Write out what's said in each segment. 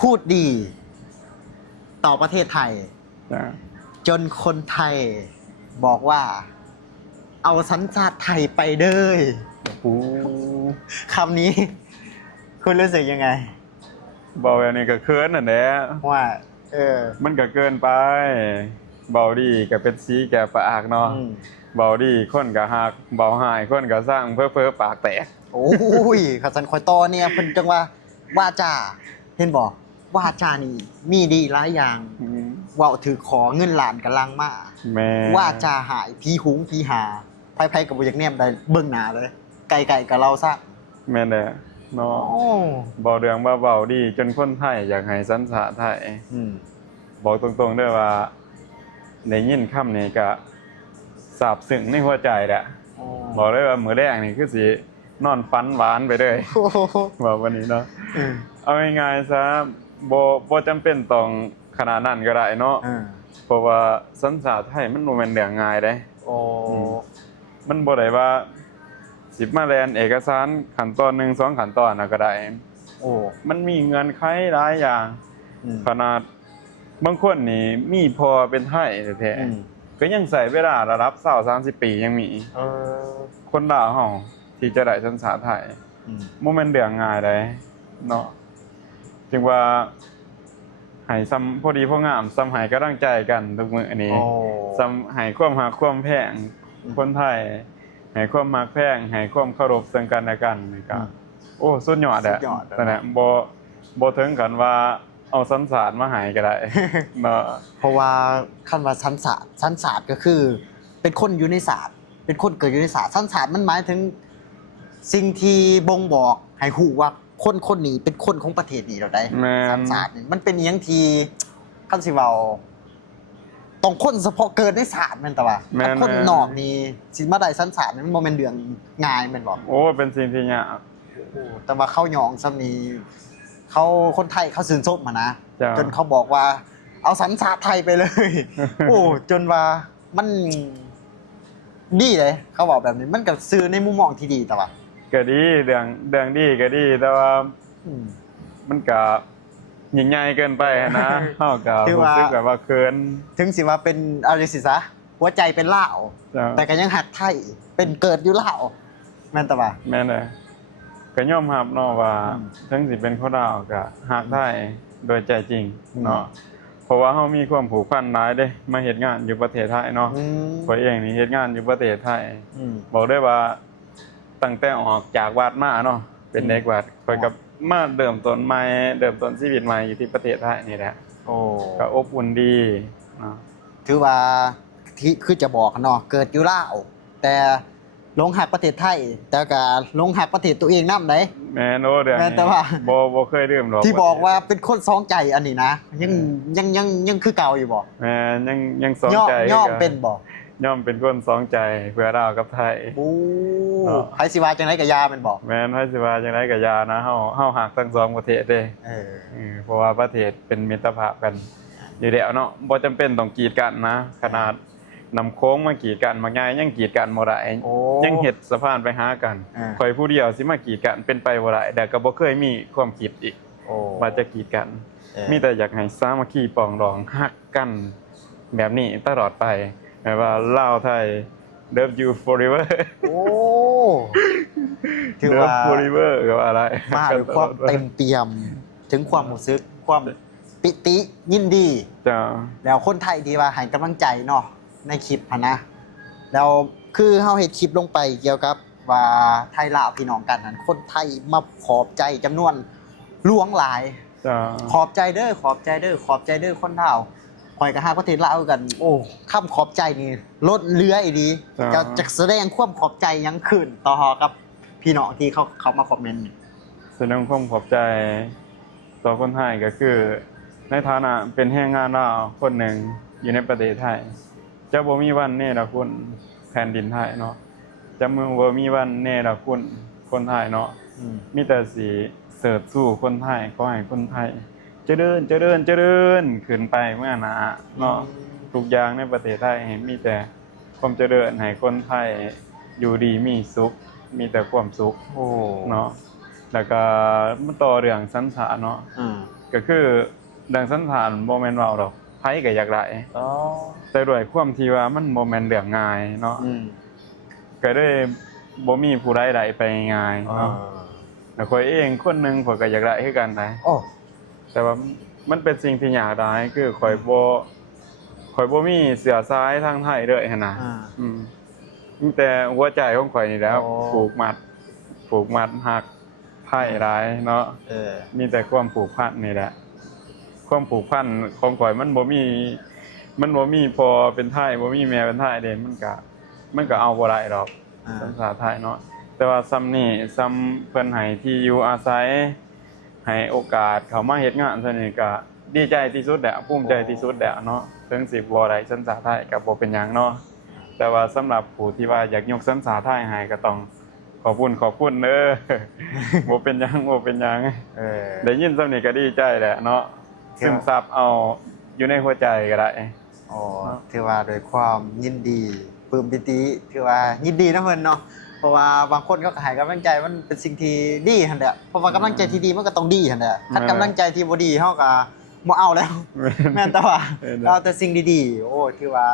พูดดีต่อประเทศไทยจนคนไทยบอกว่าเอาสัญชาติไทยไปเด้อคำนี้คุณรู้สึกยังไงบอกแบบนี้ก็เคินน่ะแหละว่ามันก็เกินไปเบาดีก็เป็นสีแก่ปากเนาะเบาดีคนก็หักเบาหายคนก็สร้างเพ้อปากแตกโอ้ยขัดสันคอยตอเนี่ยเพิ่นจังว่าจาเห็นบอกว่าจานี่มีดีหลายอย่างเว้าถือขอเงินล้านกำลังมาแม่ว่าจาหายผีหุงผีหาไผๆก็บ่อยากแนมได้เบิ่งหน้าเลยไกลๆกับเราซะแม่นแหละเนาะบอกเรื่องว่าเบาดีจนคนไทยอยากให้สัญชาติไทยบอกตรงๆด้วยว่าได้ยินคำนี้ก็ซาบซึ้งในหัวใจแหละบอกเลยว่ามื้อแรกนี่คือสินอนฝันหวานไปเลยบอกวันนี้เนาะเอาง่ายๆซะบ่จำเป็นต้องขนาดนั้นก็ได้เนาะเพราะว่าสัญชาติไทยมันบ่แม่นเรื่องง่ายเด้มันบ่ได้ว่าสิมาแลนเอกสารขั้นตอน1 2ขั้นตอนน่ะก็ได้มันมีเงื่อนไขหลายอย่างขนาดบางคนนี่มีพอเป็นไทยแท้ๆก็ยังใช้เวลาระดับ20-30 ปียังมีคนลาวเฮาที่จะได้สัญชาติไทยบ่แม่นเรื่องง่ายเด้เนาะจึงว่าให้ซ้ำพอดีพองามซ้ำให้กำลังใจกันทุกมื้อนี้ซ้ำให้ความรักความแพงคนไทยให้ความมักแพงให้ความเคารพซึ่งกันและกันนี่ก็โอ้สุดยอดอ่ะแต่เนี่ยบ่ถึงกันว่าเอาสัญชาติมาให้ก็ได้เนาะเพราะว่าคำว่าสัญชาติก็คือเป็นคนอยู่ในศาสตร์เป็นคนเกิดอยู่ในศาสตร์สัญชาติมันหมายถึงสิ่งที่บ่งบอกให้ฮู้ว่าคนนี้เป็นคนของประเทศนี้เราได้สัญชาตินี่มันเป็นอีหยังที่คันสิเว้าต้องคนเฉพาะเกิดในศาสตร์แม่นแต่ว่าคนนอกนี่สิมาได้สัญชาติมันบ่แม่นเรื่องง่ายแม่นบ่โอ้เป็นสิ่งที่ยากแต่ว่าเขาหยองซำนี้เขาคนไทยเขาซื่นชมมานะจนเขาบอกว่าเอาสัญชาติไทยไปเลยโอ้จนว่ามันดีเลยเขาบอกแบบนี้มันก็สื่อในมุมมองที่ดีแต่ว่าก็ดีเรื่องดีก็ดีแต่ว่ามันก็ยิ่งใหญ่เกินไปนะเฮาก็รู้สึกแบบว่าเกินถึงสิว่าเป็นอะไรสิซะหัวใจเป็นลาวแต่ก็ยังหักไทยเป็นเกิดอยู่ลาวแม่นตะว่าแม่นเลยก็ยอมรับเนาะว่าถึงสิเป็นคนลาวก็ฮักไทยโดยใจจริงเนาะเพราะว่าเฮามีความผูกพันหลายเด้มาเฮ็ดงานอยู่ประเทศไทยเนาะข้อยเองนี่เฮ็ดงานอยู่ประเทศไทยบอกได้ว่าตั้งแต่ออกจากวัดมาเนาะเป็นเด็กวัดข้อยก็มาเริ่มต้นใหม่เริ่มต้นชีวิตใหม่อยู่ที่ประเทศไทยนี่แหละก็อบอุ่นดีเนาะถือว่าที่คือจะบอกเนาะเกิดอยู่ลาวแต่ลงหักประเทศไทยแต่ก็ลงหักประเทศตัวเองนำได้แม่นโอ้เรื่องนี้แต่ว่าบ่เคยลืมหรอกที่บอกว่าเป็นคนสองใจอันนี้นะยังคือเก่าอยู่บ่แม่ยังสองใจย่อมเป็นบ่ย่อมเป็นคนสองใจเพื่อลาวกับไทยโอ้ไผสิว่าจังได๋ก็ยาแม่นบ่แม่นไผสิว่าจังได๋ก็ยานะเฮาฮักทั้งสองประเทศเด้เพราะว่าประเทศเป็นมิตรภาพกันอยู่แล้วเนาะบ่จำเป็นต้องกีดกันนะขนาดนำโค้งมากีดกันมาง่ายยังกีดกันบ่ได้ยังเฮ็ดสะพานไปหากันข่อยผู้เดียวสิมากีดกันเป็นไปบ่ได้แต่ก็บ่เคยมีความคิดอีกว่าจะกีดกันมีแต่อยากให้สามัคคีปองดองฮักกันแบบนี้ตลอดไปหมายว่าลาวไทย Love you forever โอ้ถือว่า forever ก็ว่าอะไรมาด้วยความเต็มเปี่ยมถึงความรู้สึกความปิติยินดีจ้าแล้วคนไทยที่ว่าให้กำลังใจเนาะในคลิปนะแล้วคือเฮาเฮ็ดคลิปลงไปเกี่ยวกับว่าไทยลาวพี่น้องกันนั้นคนไทยมาขอบใจจำนวนหลวงหลายขอบใจเด้อขอบใจเด้อขอบใจเด้อคนลาวข่อยก็หาประเทศลาวกันโอ้คำขอบใจนี่ล้นเหลืออีหลีจะแสดงความขอบใจยังขึ้นต่อกับพี่น้องที่เขามาคอมเมนต์แสดงความขอบใจต่อคนไทยก็คือในฐานะเป็นแรงงานลาวคนหนึ่งอยู่ในประเทศไทยจะบ่มีวันเนรคุณแผ่นดินไทยเนาะจะบ่มีวันเนรคุณคนไทยเนาะมีแต่สิเสิร์ฟสู่คนไทยขอให้คนไทยเจริญขึ้นไปเมื่อหน้าเนาะทุกอย่างในประเทศไทยมีแต่ความเจริญให้คนไทยอยู่ดีมีสุขมีแต่ความสุขเนาะแล้วก็มาต่อเรื่องสัญชาติเนาะ ก็คือดังสันฐานบ่แม่นเว้าดอกไผก็อยากได้ อ๋อ แต่ด้วยความที่ว่ามันบ่แม่นเรื่องง่ายเนาะก็เลยบ่มีผู้ใดได้ไปง่ายเนาะแล้วข้อยเองคนหนึงข้อยก็อยากได้คือกันนะ โอ้ แต่ว่ามันเป็นสิ่งที่ยากได้คือข้อยบ่มีเสื้อสายทางไทยเลยหั่นน่ะมีแต่หัวใจของข่อยนี่แหล้วผูกมัดฮักไทยหลายเนาะมีแต่ความผูกพันนี่แหละความผูกพันของข่อยมันบ่มีพอเป็นไทยบ่มีแม่เป็นไทยเด้มันก็เอาบ่ได้ดอกภาษาไทยเนาะแต่ว่าซ้ำนี่ซ้ำเพิ่นให้ที่อยู่อาศัยให้โอกาสเข้ามาเฮ็ดงานซะนี่ก็ดีใจที่สุดแหละภูมิใจที่สุดแหละเนาะถึงสิบ่ได้สัญชาติไทยก็บ่เป็นหยังเนาะแต่ว่าสำหรับผู้ที่ว่าอยากยกสัญชาติไทยให้ก็ต้องขอบคุณเด้อ บ่เป็นหยังได้ยินซ้ำนี่ก็ดีใจแหละเนาะซึมซับเอาอยู่ในหัวใจก็ได้อ๋อถือว่าโดยความยินดีปลื้มปิติถือว่ายินดีนะเพิ่นเนาะเพราะว่าบางคนก็ให้กำลังใจมันเป็นสิ่งที่ดีหั่นแหละเพราะว่ากำลังใจที่ดีมันก็ต้องดีหั่นแหละถ้ากำลังใจที่บ่ดีเฮาก็บ่เอาแล้วแม่นแต่ว่าเอาแต่สิ่งดีๆโอ้ถือว่า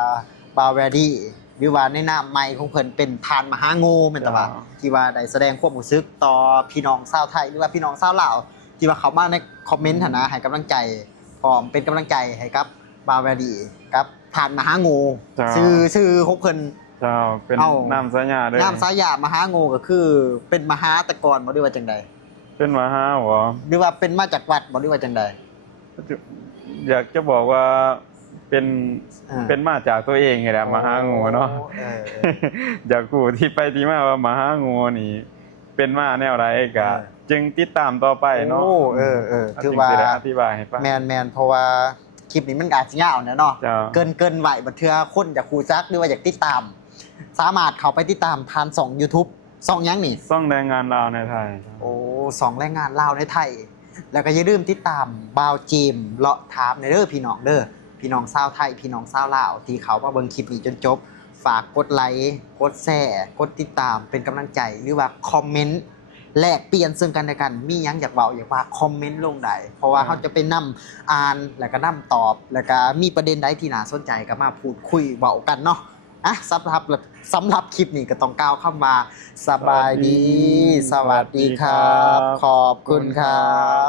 บาวแวดี้หรือว่าในนามใหม่ของเพิ่นเป็นทานมหาโงแม่นแต่ว่าที่ว่าได้แสดงความรู้สึกต่อพี่น้องชาวไทยหรือว่าพี่น้องชาวลาวที่ว่าเข้ามาในคอมเมนต์หั่นนะให้กำลังใจพร้อมเป็นกำลังใจให้กับบาวแวดี้กับทานมหาโงชื่อของเพิ่นเจ้าเป็นนามสายาเด้อนามสายามหาโงก็คือเป็นมหาแตะกอนบ่หรือว่าจังได๋เป็นมหาบ่หรือว่าเป็นมาจากวัดบ่หรือว่าจังได๋อยากจะบอกว่าเป็นมาจากตัวเองนี่แหละมหาโงเนาะอยากรู้ที่ไปที่มาว่ามหาโงนี่เป็นมาแนวใดก็จึงติดตามต่อไปเนาะโอ้คือว่าอธิบายให้ฟังแม่นๆเพราะว่าคลิปนี้มันอาจสิยาวเนาะเกินไหวบัดเทื่อคนอยากรู้จักหรือว่าอยากติดตามสามารถเข้าไปติดตามผ่าน2 YouTube 2หยังนี่2แรงงานลาวในไทยโอ้2แรงงานลาวในไทยแล้วก็อย่าลืมติดตามบาวจีมเลาะถามในเด้อพี่น้องเด้อพี่น้องชาวไทยพี่น้องชาวลาวที่เขามาเบิ่งคลิปนี้จนจบฝากกดไลค์กดแชร์กดติดตามเป็นกำลังใจหรือว่าคอมเมนต์แลกเปลี่ยนซึ่งกันและกันมีหยังอยากเว้าอยากว่าคอมเมนต์ลงได้เพราะว่าเฮาจะไปนำอ่านแล้วก็นำตอบแล้วก็มีประเด็นใดที่น่าสนใจก็มาพูดคุยเว้ากันเนาะสำหรับคลิปนี้ก็ต้องกล่าวคำว่าสบายดีสวัสดีครับขอบคุณครับ